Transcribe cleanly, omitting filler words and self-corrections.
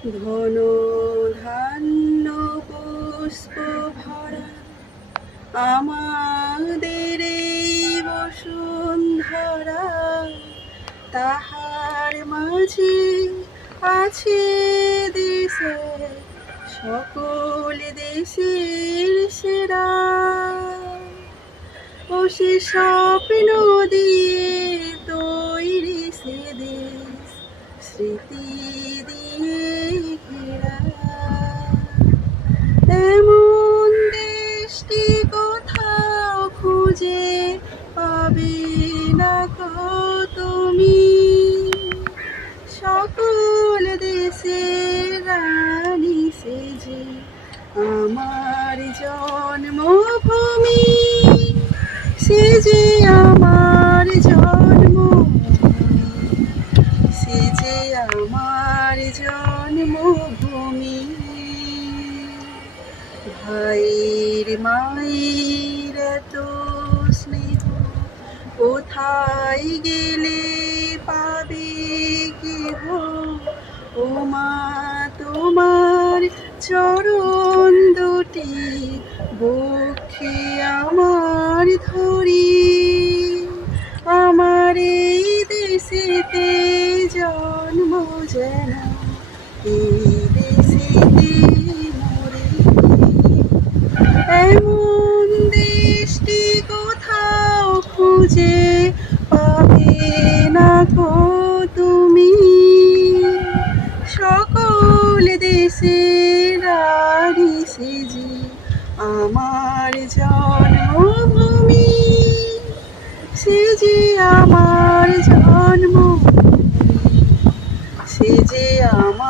ঘন ধান্য পুষ্প ভরা আমাদের এই বসুন্ধরা, তাহার মাঝে আছে দেশে সকল দেশের সেরা। ও সে স্বপ্ন দিয়ে তৈরি সে দেশ, স্মৃতি দিয়ে ঘেরা। এমন দেশটি কোথাও খুঁজে পাবে না কো তুমি, সকল দেশের রানী সেজে আমার জন্মভূমি, সে যে আমার জন্মভূমি, সে যে আমার জন্মভূমি। ভাইয়ের মায়ের এত স্নেহ কোথায় গেলে পাবে কেহ, ও মা তোমার চরণ দুটি বক্ষে আমার ধরি। আমার এই দেশেতে জন্ম যেন এই দেশেতে মরে। এমন দেশটি কোথাও খুঁজে পাবে না গো তুমি, সকল দেশের রানী সেজে আমার জন্মভূমি, সে যে আমার জন্মভূমি, সে যে আমার